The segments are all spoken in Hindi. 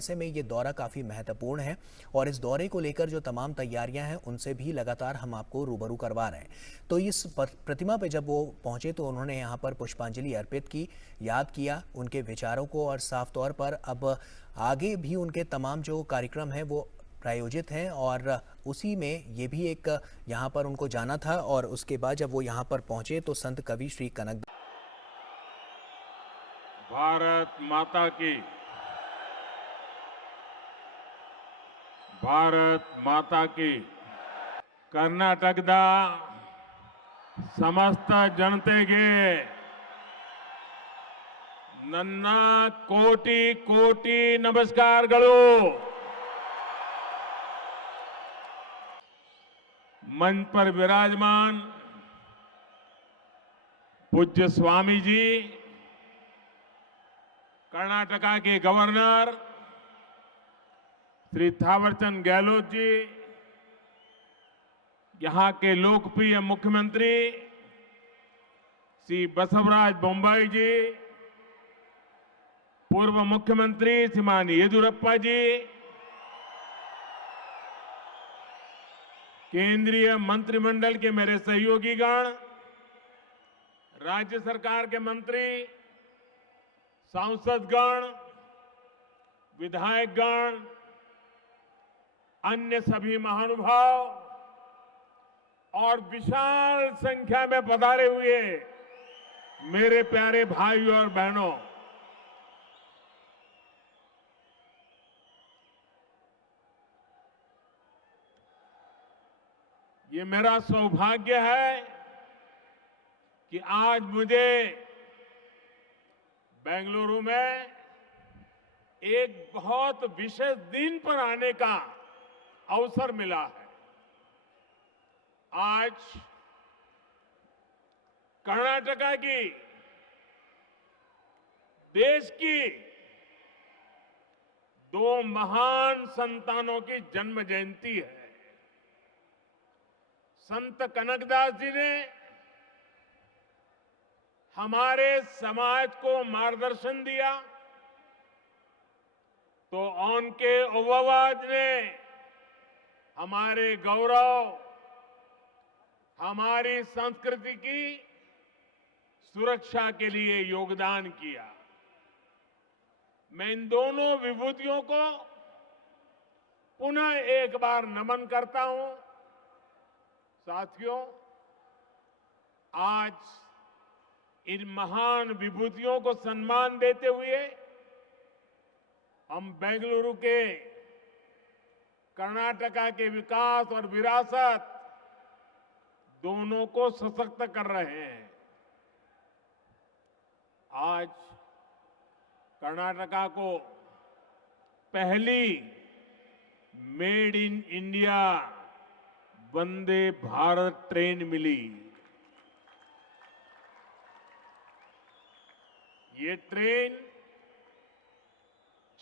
ऐसे में ये दौरा काफ़ी महत्वपूर्ण है और इस दौरे को लेकर जो तमाम तैयारियां हैं उनसे भी लगातार हम आपको रूबरू करवा रहे हैं। तो इस प्रतिमा पे जब वो पहुंचे तो उन्होंने यहाँ पर पुष्पांजलि अर्पित की, याद किया उनके विचारों को और साफ तौर पर अब आगे भी उनके तमाम जो कार्यक्रम हैं वो प्रायोजित हैं और उसी में ये भी एक यहाँ पर उनको जाना था। और उसके बाद जब वो यहाँ पर पहुंचे तो संत कवि श्री कनक भारत माता की, भारत माता की। कर्नाटकದ ಸಮಸ್ತ ಜನತೆಗೆ ನನ್ನ ಕೋಟಿ ಕೋಟಿ ನಮಸ್ಕಾರಗಳು। मंच पर विराजमान पूज्य स्वामी जी, कर्नाटका के गवर्नर श्री थावरचंद गहलोत जी, यहां के लोकप्रिय मुख्यमंत्री श्री बसवराज बोम्मई जी, पूर्व मुख्यमंत्री श्रीमान येदियुरप्पा जी, केंद्रीय मंत्रिमंडल के मेरे सहयोगीगण, राज्य सरकार के मंत्री, सांसदगण, विधायकगण, अन्य सभी महानुभाव और विशाल संख्या में पधारे हुए मेरे प्यारे भाइयों और बहनों, ये मेरा सौभाग्य है कि आज मुझे बेंगलुरु में एक बहुत विशेष दिन पर आने का अवसर मिला है। आज कर्नाटका की, देश की दो महान संतानों की जन्म जयंती है। संत कनकदास जी ने हमारे समाज को मार्गदर्शन दिया, तो उनके ओवावाज ने हमारे गौरव, हमारी संस्कृति की सुरक्षा के लिए योगदान किया। मैं इन दोनों विभूतियों को पुनः एक बार नमन करता हूं। साथियों, आज इन महान विभूतियों को सम्मान देते हुए हम बेंगलुरु के कर्नाटका के विकास और विरासत दोनों को सशक्त कर रहे हैं। आज कर्नाटका को पहली made in India Vande Bharat train मिली। ये ट्रेन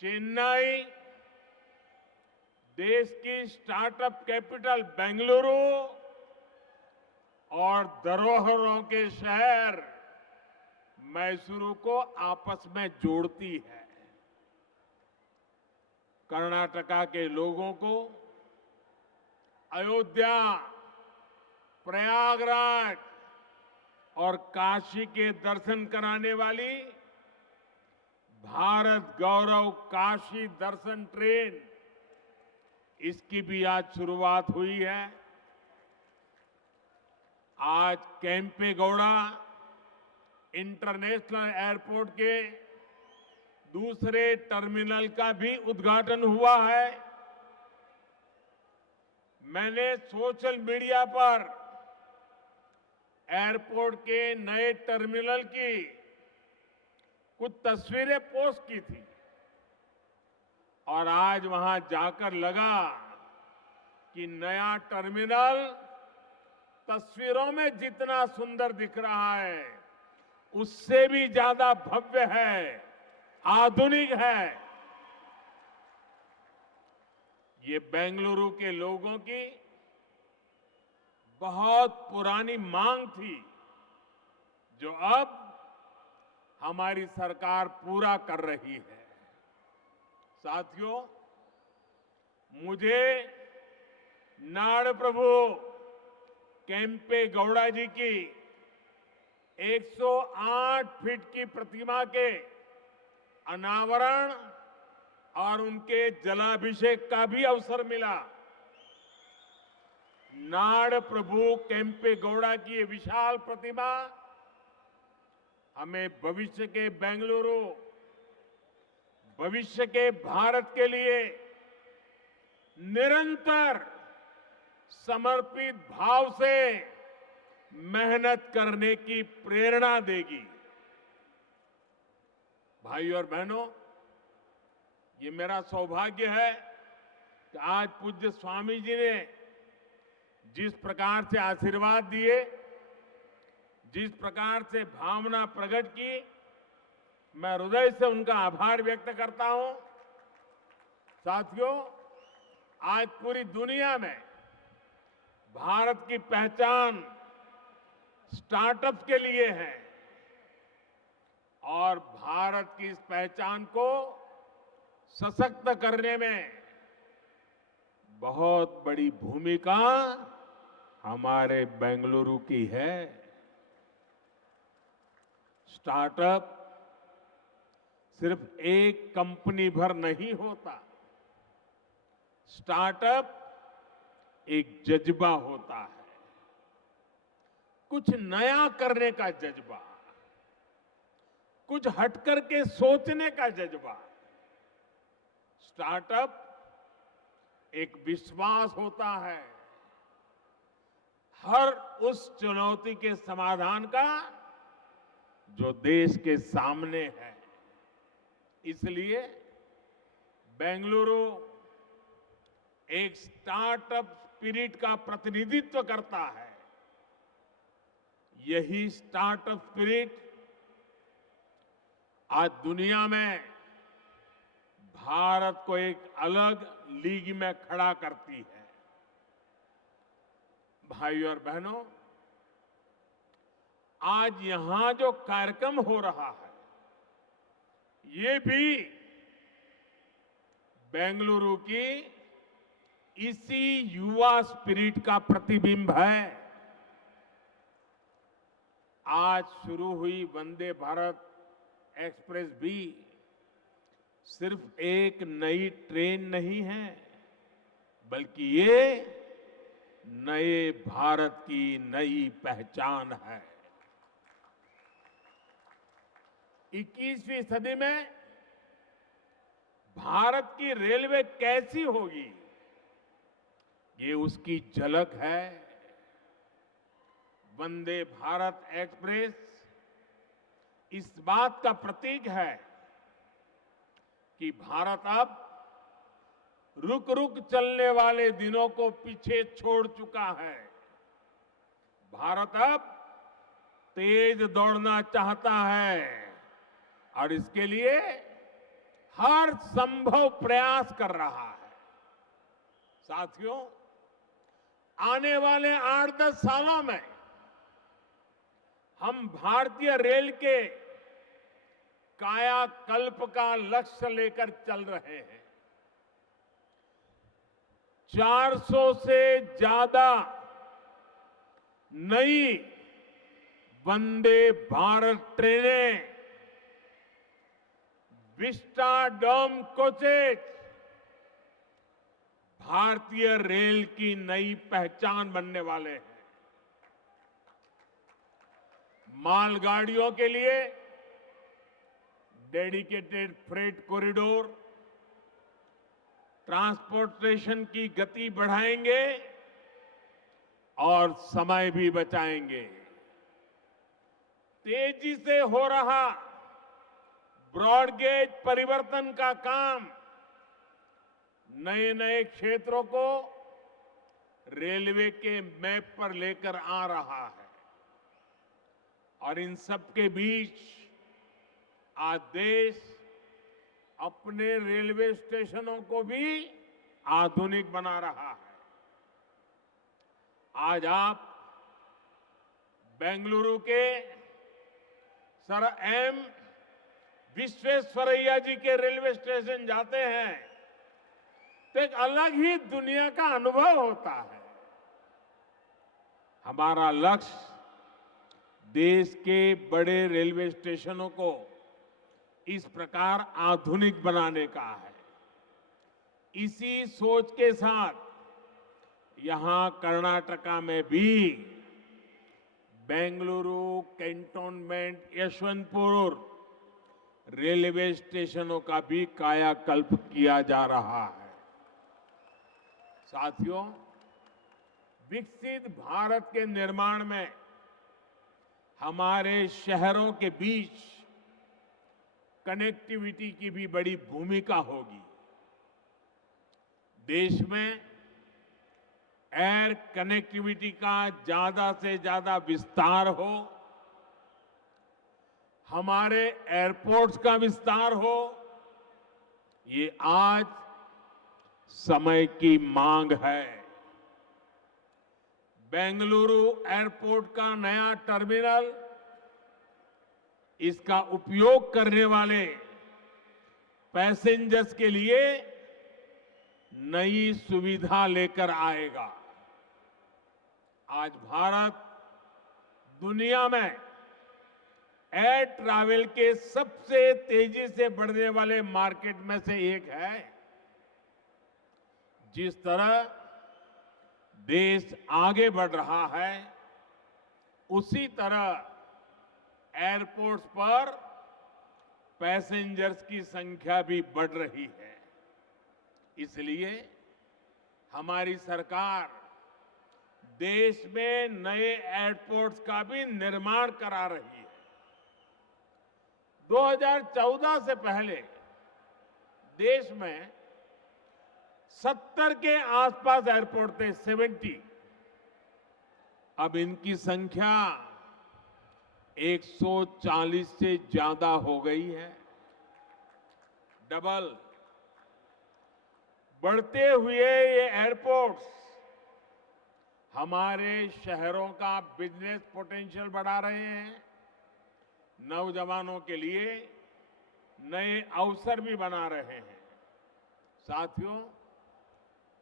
चेन्नई, देश की स्टार्टअप कैपिटल बेंगलुरु और धरोहरों के शहर मैसूरू को आपस में जोड़ती है। कर्नाटका के लोगों को अयोध्या, प्रयागराज और काशी के दर्शन कराने वाली भारत गौरव काशी दर्शन ट्रेन, इसकी भी आज शुरुआत हुई है। आज केम्पेगौड़ा इंटरनेशनल एयरपोर्ट के दूसरे टर्मिनल का भी उद्घाटन हुआ है। मैंने सोशल मीडिया पर एयरपोर्ट के नए टर्मिनल की कुछ तस्वीरें पोस्ट की थी और आज वहां जाकर लगा कि नया टर्मिनल तस्वीरों में जितना सुंदर दिख रहा है उससे भी ज्यादा भव्य है, आधुनिक है। ये बेंगलुरु के लोगों की बहुत पुरानी मांग थी, जो अब हमारी सरकार पूरा कर रही है। साथियों, मुझे नाड़ प्रभु केम्पे गौड़ा जी की 108 फीट की प्रतिमा के अनावरण और उनके जलाभिषेक का भी अवसर मिला। नाड़ प्रभु केम्पे गौड़ा की ये विशाल प्रतिमा हमें भविष्य के बेंगलुरु, भविष्य के भारत के लिए निरंतर समर्पित भाव से मेहनत करने की प्रेरणा देगी। भाइयों और बहनों, ये मेरा सौभाग्य है कि आज पूज्य स्वामी जी ने जिस प्रकार से आशीर्वाद दिए, जिस प्रकार से भावना प्रकट की, मैं हृदय से उनका आभार व्यक्त करता हूं। साथियों, आज पूरी दुनिया में भारत की पहचान स्टार्टअप के लिए है और भारत की इस पहचान को सशक्त करने में बहुत बड़ी भूमिका हमारे बेंगलुरु की है। स्टार्टअप सिर्फ एक कंपनी भर नहीं होता। स्टार्टअप एक जज्बा होता है, कुछ नया करने का जज्बा, कुछ हटकर के सोचने का जज्बा। स्टार्टअप एक विश्वास होता है हर उस चुनौती के समाधान का जो देश के सामने है। इसलिए बेंगलुरु एक स्टार्टअप स्पिरिट का प्रतिनिधित्व करता है। यही स्टार्टअप स्पिरिट आज दुनिया में भारत को एक अलग लीग में खड़ा करती है। भाइयों और बहनों, आज यहां जो कार्यक्रम हो रहा है, ये भी बेंगलुरु की इसी युवा स्पिरिट का प्रतिबिंब है। आज शुरू हुई वंदे भारत एक्सप्रेस भी सिर्फ एक नई ट्रेन नहीं है, बल्कि ये नए भारत की नई पहचान है। 21वीं सदी में भारत की रेलवे कैसी होगी, ये उसकी झलक है। वंदे भारत एक्सप्रेस इस बात का प्रतीक है कि भारत अब रुक रुक चलने वाले दिनों को पीछे छोड़ चुका है। भारत अब तेज दौड़ना चाहता है और इसके लिए हर संभव प्रयास कर रहा है। साथियों, आने वाले 8-10 सालों में हम भारतीय रेल के कायाकल्प का लक्ष्य लेकर चल रहे हैं। 400 से ज्यादा नई वंदे भारत ट्रेनें, विस्टाडोम कोचेज भारतीय रेल की नई पहचान बनने वाले हैं। मालगाड़ियों के लिए डेडिकेटेड फ्रेट कॉरिडोर, ट्रांसपोर्टेशन की गति बढ़ाएंगे और समय भी बचाएंगे। तेजी से हो रहा ब्रॉडगेज परिवर्तन का काम नए नए क्षेत्रों को रेलवे के मैप पर लेकर आ रहा है और इन सब के बीच आज देश अपने रेलवे स्टेशनों को भी आधुनिक बना रहा है। आज आप बेंगलुरु के सर एम विश्वेश्वरैया जी के रेलवे स्टेशन जाते हैं तो एक अलग ही दुनिया का अनुभव होता है। हमारा लक्ष्य देश के बड़े रेलवे स्टेशनों को इस प्रकार आधुनिक बनाने का है। इसी सोच के साथ यहां कर्नाटका में भी बेंगलुरु कैंटोनमेंट यशवंतपुर रेलवे स्टेशनों का भी कायाकल्प किया जा रहा है। साथियों, विकसित भारत के निर्माण में हमारे शहरों के बीच कनेक्टिविटी की भी बड़ी भूमिका होगी। देश में एयर कनेक्टिविटी का ज्यादा से ज्यादा विस्तार हो, हमारे एयरपोर्ट्स का विस्तार हो, ये आज समय की मांग है। बेंगलुरु एयरपोर्ट का नया टर्मिनल इसका उपयोग करने वाले पैसेंजर्स के लिए नई सुविधा लेकर आएगा। आज भारत दुनिया में एयर ट्रैवल के सबसे तेजी से बढ़ने वाले मार्केट में से एक है। जिस तरह देश आगे बढ़ रहा है, उसी तरह एयरपोर्ट्स पर पैसेंजर्स की संख्या भी बढ़ रही है। इसलिए हमारी सरकार देश में नए एयरपोर्ट्स का भी निर्माण करा रही है। 2014 से पहले देश में 70 के आसपास एयरपोर्ट थे, 70। अब इनकी संख्या 140 से ज्यादा हो गई है, डबल। बढ़ते हुए ये एयरपोर्ट्स हमारे शहरों का बिजनेस पोटेंशियल बढ़ा रहे हैं, नौजवानों के लिए नए अवसर भी बना रहे हैं। साथियों,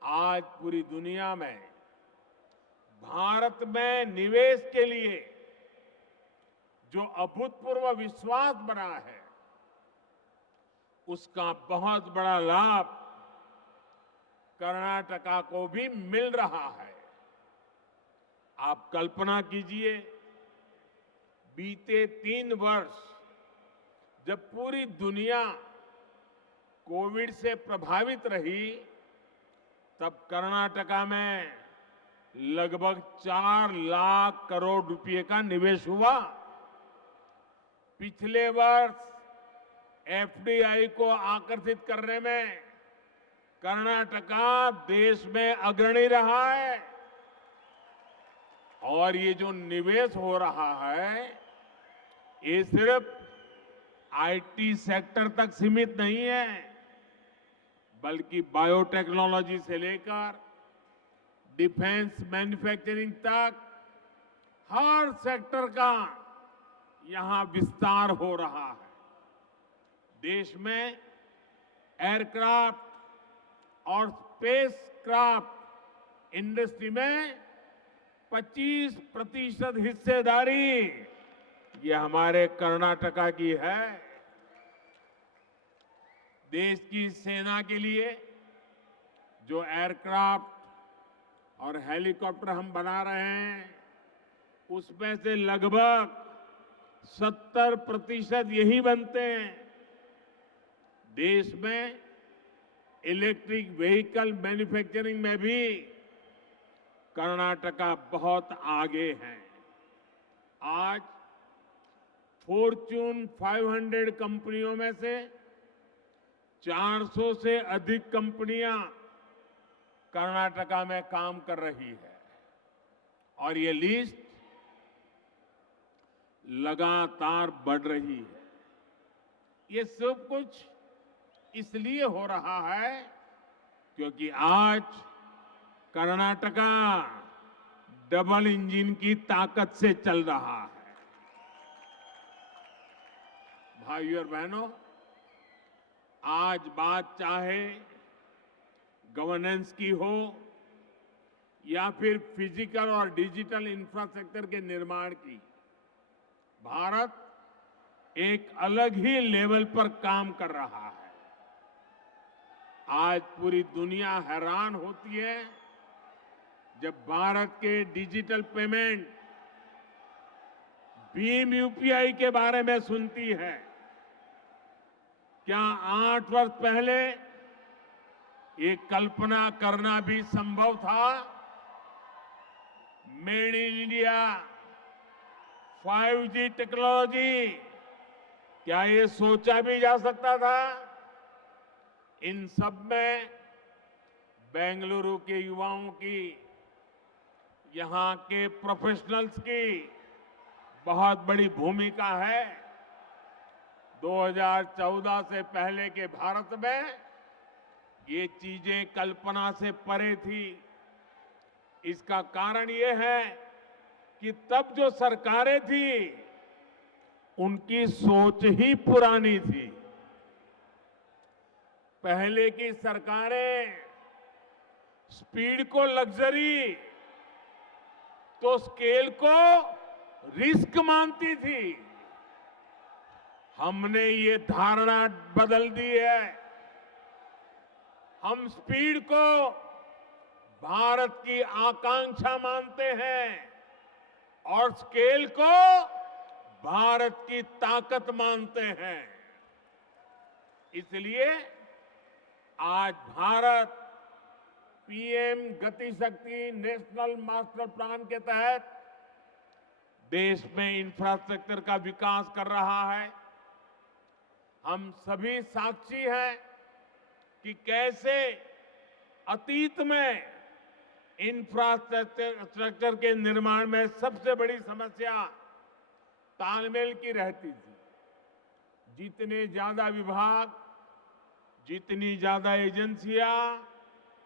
आज पूरी दुनिया में भारत में निवेश के लिए जो अभूतपूर्व विश्वास बना है, उसका बहुत बड़ा लाभ कर्नाटका को भी मिल रहा है। आप कल्पना कीजिए, बीते 3 वर्ष जब पूरी दुनिया कोविड से प्रभावित रही, तब कर्नाटका में लगभग 4 लाख करोड़ रुपए का निवेश हुआ। पिछले वर्ष एफडीआई को आकर्षित करने में कर्नाटका देश में अग्रणी रहा है। और ये जो निवेश हो रहा है, ये सिर्फ आईटी सेक्टर तक सीमित नहीं है, बल्कि बायोटेक्नोलॉजी से लेकर डिफेंस मैन्युफैक्चरिंग तक हर सेक्टर का यहां विस्तार हो रहा है। देश में एयरक्राफ्ट और स्पेसक्राफ्ट इंडस्ट्री में 25% हिस्सेदारी ये हमारे कर्नाटका की है। देश की सेना के लिए जो एयरक्राफ्ट और हेलीकॉप्टर हम बना रहे हैं, उसमें से लगभग 70% यही बनते हैं। देश में इलेक्ट्रिक व्हीकल मैन्युफैक्चरिंग में भी कर्नाटका बहुत आगे है। आज फॉर्च्यून 500 कंपनियों में से 400 से अधिक कंपनियां कर्नाटका में काम कर रही है, और ये लिस्ट लगातार बढ़ रही है। ये सब कुछ इसलिए हो रहा है क्योंकि आज कर्नाटका डबल इंजन की ताकत से चल रहा है। भाइयों और बहनों, आज बात चाहे गवर्नेंस की हो या फिर फिजिकल और डिजिटल इंफ्रास्ट्रक्चर के निर्माण की, भारत एक अलग ही लेवल पर काम कर रहा है। आज पूरी दुनिया हैरान होती है जब भारत के डिजिटल पेमेंट भीम यूपीआई के बारे में सुनती है। क्या 8 वर्ष पहले ये कल्पना करना भी संभव था? Made in India, 5G technology, क्या ये सोचा भी जा सकता था? इन सब में बेंगलुरु के युवाओं की, यहां के प्रोफेशनल्स की बहुत बड़ी भूमिका है। 2014 से पहले के भारत में ये चीजें कल्पना से परे थी। इसका कारण ये है कि तब जो सरकारें थी उनकी सोच ही पुरानी थी। पहले की सरकारें स्पीड को लग्जरी तो स्केल को रिस्क मानती थी। हमने ये धारणा बदल दी है। हम स्पीड को भारत की आकांक्षा मानते हैं और स्केल को भारत की ताकत मानते हैं। इसलिए आज भारत पीएम गति शक्ति नेशनल मास्टर प्लान के तहत देश में इंफ्रास्ट्रक्चर का विकास कर रहा है। हम सभी साक्षी हैं कि कैसे अतीत में इंफ्रास्ट्रक्चर के निर्माण में सबसे बड़ी समस्या तालमेल की रहती थी। जितने ज्यादा विभाग, जितनी ज्यादा एजेंसियां,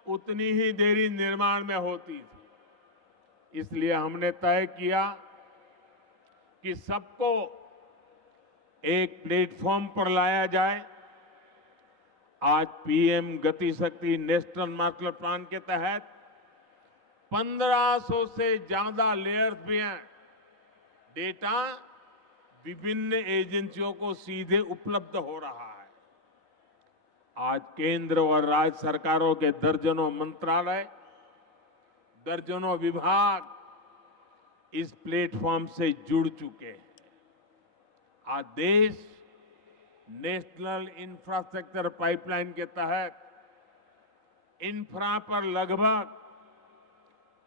उतनी ही देरी निर्माण में होती थी। इसलिए हमने तय किया कि सबको एक प्लेटफॉर्म पर लाया जाए। आज पीएम गति शक्ति नेशनल मास्टर प्लान के तहत 1500 से ज्यादा लेयर्स भी हैं। डेटा विभिन्न एजेंसियों को सीधे उपलब्ध हो रहा है। आज केंद्र और राज्य सरकारों के दर्जनों मंत्रालय, दर्जनों विभाग इस प्लेटफॉर्म से जुड़ चुके हैं। आज देश नेशनल इंफ्रास्ट्रक्चर पाइपलाइन के तहत इंफ्रा पर लगभग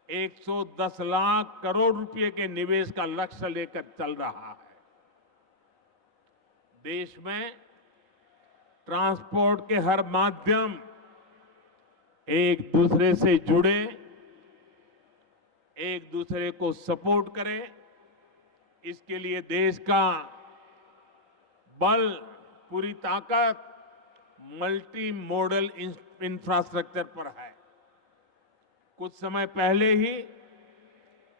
110 लाख करोड़ रुपए के निवेश का लक्ष्य लेकर चल रहा है। देश में ट्रांसपोर्ट के हर माध्यम एक दूसरे से जुड़े, एक दूसरे को सपोर्ट करें। इसके लिए देश का बल, पूरी ताकत मल्टी मॉडल इंफ्रास्ट्रक्चर पर है। कुछ समय पहले ही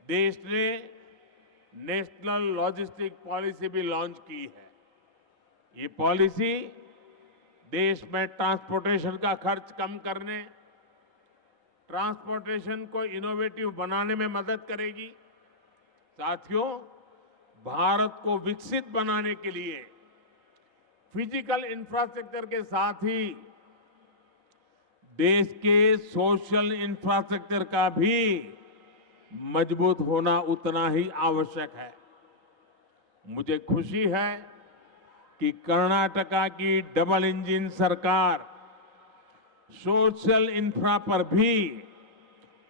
देश ने नेशनल लॉजिस्टिक पॉलिसी भी लॉन्च की है। ये पॉलिसी देश में ट्रांसपोर्टेशन का खर्च कम करने, ट्रांसपोर्टेशन को इनोवेटिव बनाने में मदद करेगी। साथियों, भारत को विकसित बनाने के लिए फिजिकल इंफ्रास्ट्रक्चर के साथ ही देश के सोशल इंफ्रास्ट्रक्चर का भी मजबूत होना उतना ही आवश्यक है। मुझे खुशी है कि कर्नाटका की डबल इंजन सरकार सोशल इंफ्रा पर भी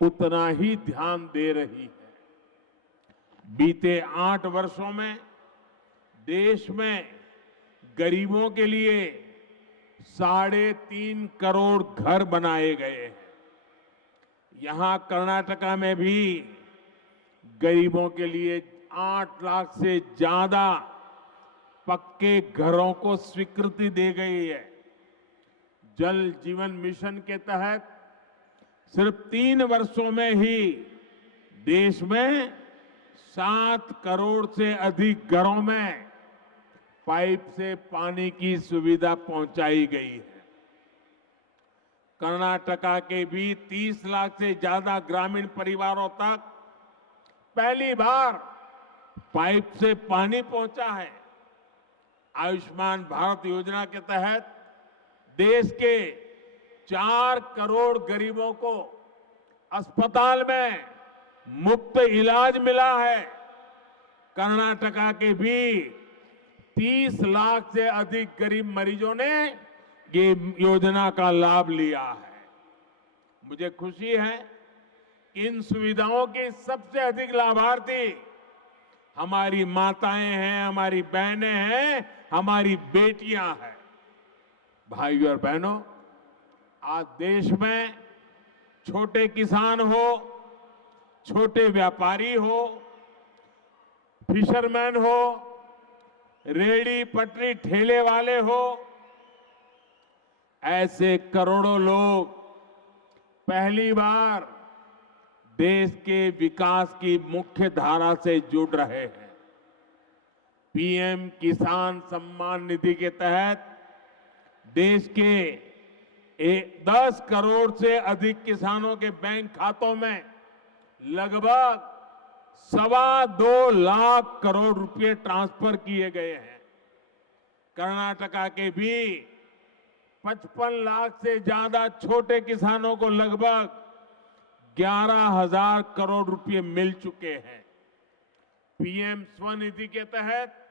उतना ही ध्यान दे रही है। बीते 8 वर्षों में देश में गरीबों के लिए 3.5 करोड़ घर बनाए गए हैं। यहां कर्नाटका में भी गरीबों के लिए 8 लाख से ज्यादा पक्के घरों को स्वीकृति दी गई है। जल जीवन मिशन के तहत सिर्फ 3 वर्षों में ही देश में 7 करोड़ से अधिक घरों में पाइप से पानी की सुविधा पहुंचाई गई है। कर्नाटका के भी 30 लाख से ज्यादा ग्रामीण परिवारों तक पहली बार पाइप से पानी पहुंचा है। आयुष्मान भारत योजना के तहत देश के 4 करोड़ गरीबों को अस्पताल में मुफ्त इलाज मिला है। कर्नाटका के भी 30 लाख से अधिक गरीब मरीजों ने ये योजना का लाभ लिया है। मुझे खुशी है कि इन सुविधाओं के सबसे अधिक लाभार्थी हमारी माताएं हैं, हमारी बहनें हैं, हमारी बेटियां हैं। भाइयों और बहनों, आज देश में छोटे किसान हो, छोटे व्यापारी हो, फिशरमैन हो, रेहड़ी पटरी ठेले वाले हो, ऐसे करोड़ों लोग पहली बार देश के विकास की मुख्य धारा से जुड़ रहे हैं। पीएम किसान सम्मान निधि के तहत देश के 10 करोड़ से अधिक किसानों के बैंक खातों में लगभग 2.25 लाख करोड़ रुपए ट्रांसफर किए गए हैं। कर्नाटका के भी 55 लाख से ज्यादा छोटे किसानों को लगभग 11,000 करोड़ रुपए मिल चुके हैं। पीएम स्वनिधि के तहत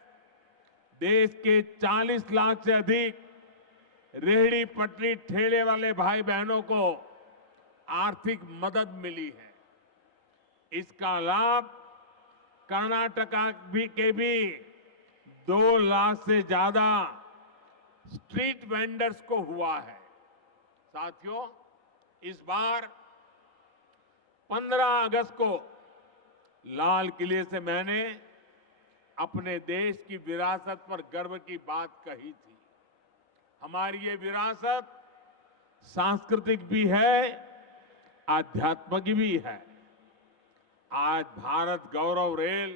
देश के 40 लाख से अधिक रेहड़ी पटरी ठेले वाले भाई बहनों को आर्थिक मदद मिली है। इसका लाभ कर्नाटका के भी 2 लाख से ज्यादा स्ट्रीट वेंडर्स को हुआ है। साथियों, इस बार 15 अगस्त को लाल किले से मैंने अपने देश की विरासत पर गर्व की बात कही थी। हमारी ये विरासत सांस्कृतिक भी है, आध्यात्मिक भी है। आज भारत गौरव रेल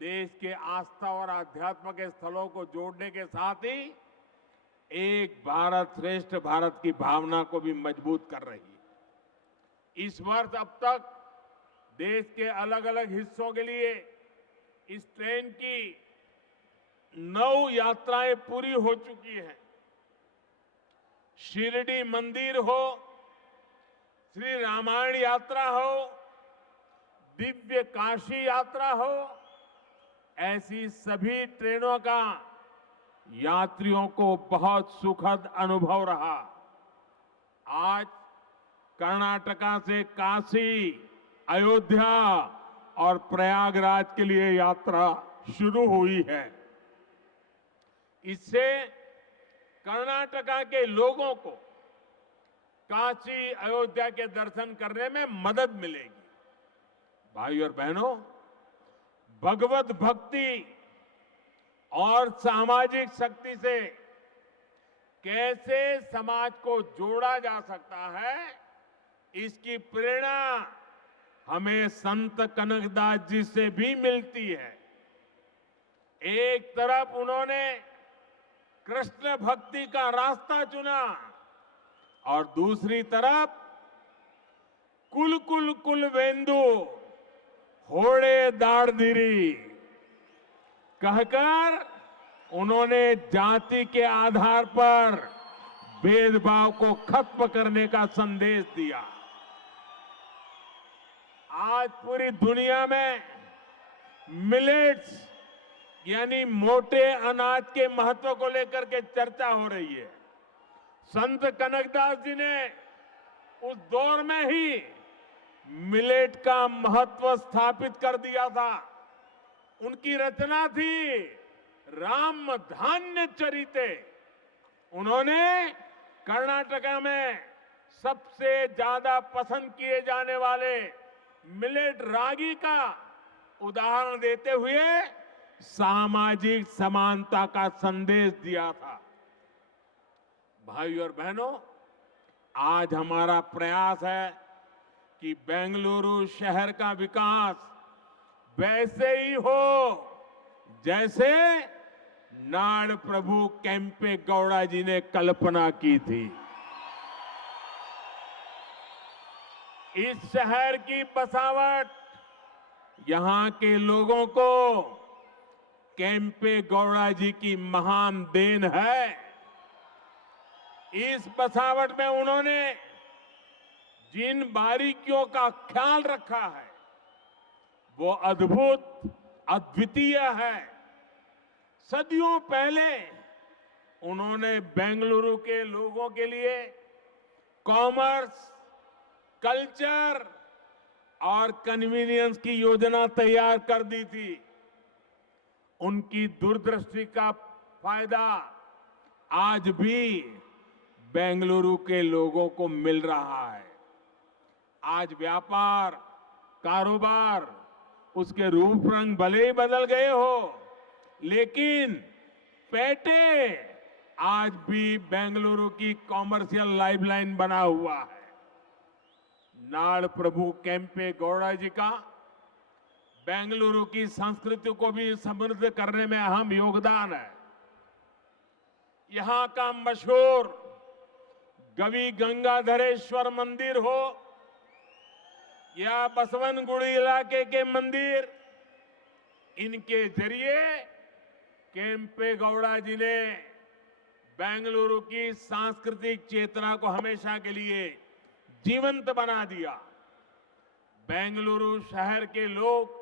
देश के आस्था और आध्यात्म के स्थलों को जोड़ने के साथ ही एक भारत श्रेष्ठ भारत की भावना को भी मजबूत कर रही है। इस वर्ष अब तक देश के अलग अलग हिस्सों के लिए इस ट्रेन की 9 यात्राएं पूरी हो चुकी हैं। शिरडी मंदिर हो, श्री रामायण यात्रा हो, दिव्य काशी यात्रा हो, ऐसी सभी ट्रेनों का यात्रियों को बहुत सुखद अनुभव रहा। आज कर्नाटका से काशी, अयोध्या और प्रयागराज के लिए यात्रा शुरू हुई है। इससे कर्नाटका के लोगों को काशी, अयोध्या के दर्शन करने में मदद मिलेगी। भाइयों और बहनों, भगवत भक्ति और सामाजिक शक्ति से कैसे समाज को जोड़ा जा सकता है, इसकी प्रेरणा हमें संत कनकदास जी से भी मिलती है। एक तरफ उन्होंने कृष्ण भक्ति का रास्ता चुना और दूसरी तरफ कुल कुल कुल वेंदु होड़े दाड़धीरी कहकर उन्होंने जाति के आधार पर भेदभाव को खत्म करने का संदेश दिया। आज पूरी दुनिया में मिलेट्स यानी मोटे अनाज के महत्व को लेकर के चर्चा हो रही है। संत कनकदास जी ने उस दौर में ही मिलेट का महत्व स्थापित कर दिया था। उनकी रचना थी राम धान्य चरिते। उन्होंने कर्नाटका में सबसे ज्यादा पसंद किए जाने वाले मिलेट रागी का उदाहरण देते हुए सामाजिक समानता का संदेश दिया था। भाइयों और बहनों, आज हमारा प्रयास है कि बेंगलुरु शहर का विकास वैसे ही हो जैसे नाड़ प्रभु केम्पे गौड़ा जी ने कल्पना की थी। इस शहर की बसावट यहां के लोगों को केम्पे गौड़ा जी की महान देन है। इस बसावट में उन्होंने जिन बारीकियों का ख्याल रखा है वो अद्भुत, अद्वितीय है। सदियों पहले उन्होंने बेंगलुरु के लोगों के लिए कॉमर्स, कल्चर और कन्वीनियंस की योजना तैयार कर दी थी। उनकी दूरदृष्टि का फायदा आज भी बेंगलुरु के लोगों को मिल रहा है। आज व्यापार, कारोबार, उसके रूप रंग भले ही बदल गए हो, लेकिन पेटे आज भी बेंगलुरु की कॉमर्शियल लाइफलाइन बना हुआ है। नाड़ प्रभु केम्पे गौड़ा जी का बेंगलुरु की संस्कृति को भी समृद्ध करने में अहम योगदान है। यहां का मशहूर गवि गंगाधरेश्वर मंदिर हो या बसवनगुड़ी इलाके के मंदिर, इनके जरिए केम्पे गौड़ा जी ने बेंगलुरु की सांस्कृतिक चेतना को हमेशा के लिए जीवंत बना दिया। बेंगलुरु शहर के लोग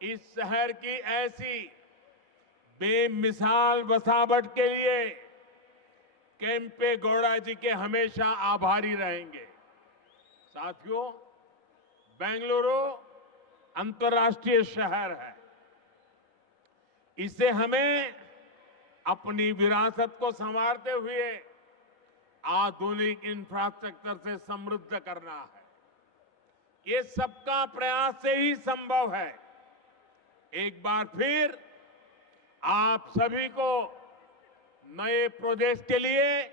इस शहर की ऐसी बेमिसाल बसावट के लिए केम्पे गौड़ा जी के हमेशा आभारी रहेंगे। साथियों, बेंगलुरु अंतर्राष्ट्रीय शहर है। इसे हमें अपनी विरासत को संवारते हुए आधुनिक इंफ्रास्ट्रक्चर से समृद्ध करना है। ये सबका प्रयास से ही संभव है। एक बार फिर आप सभी को नए प्रोजेक्ट के लिए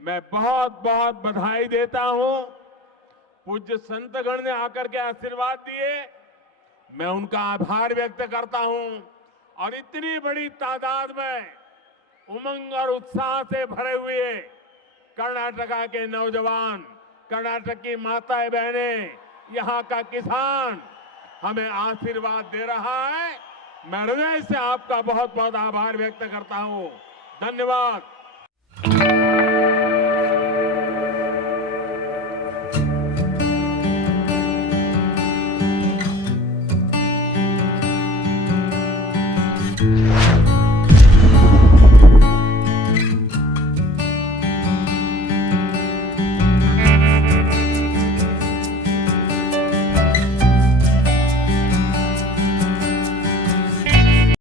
मैं बहुत बहुत बधाई देता हूं। पूज्य संतगण ने आकर के आशीर्वाद दिए, मैं उनका आभार व्यक्त करता हूं। और इतनी बड़ी तादाद में उमंग और उत्साह से भरे हुए कर्नाटका के नौजवान, कर्नाटक की माताएं बहनें, यहाँ का किसान हमें आशीर्वाद दे रहा है। मैं हृदय से आपका बहुत बहुत आभार व्यक्त करता हूं। धन्यवाद।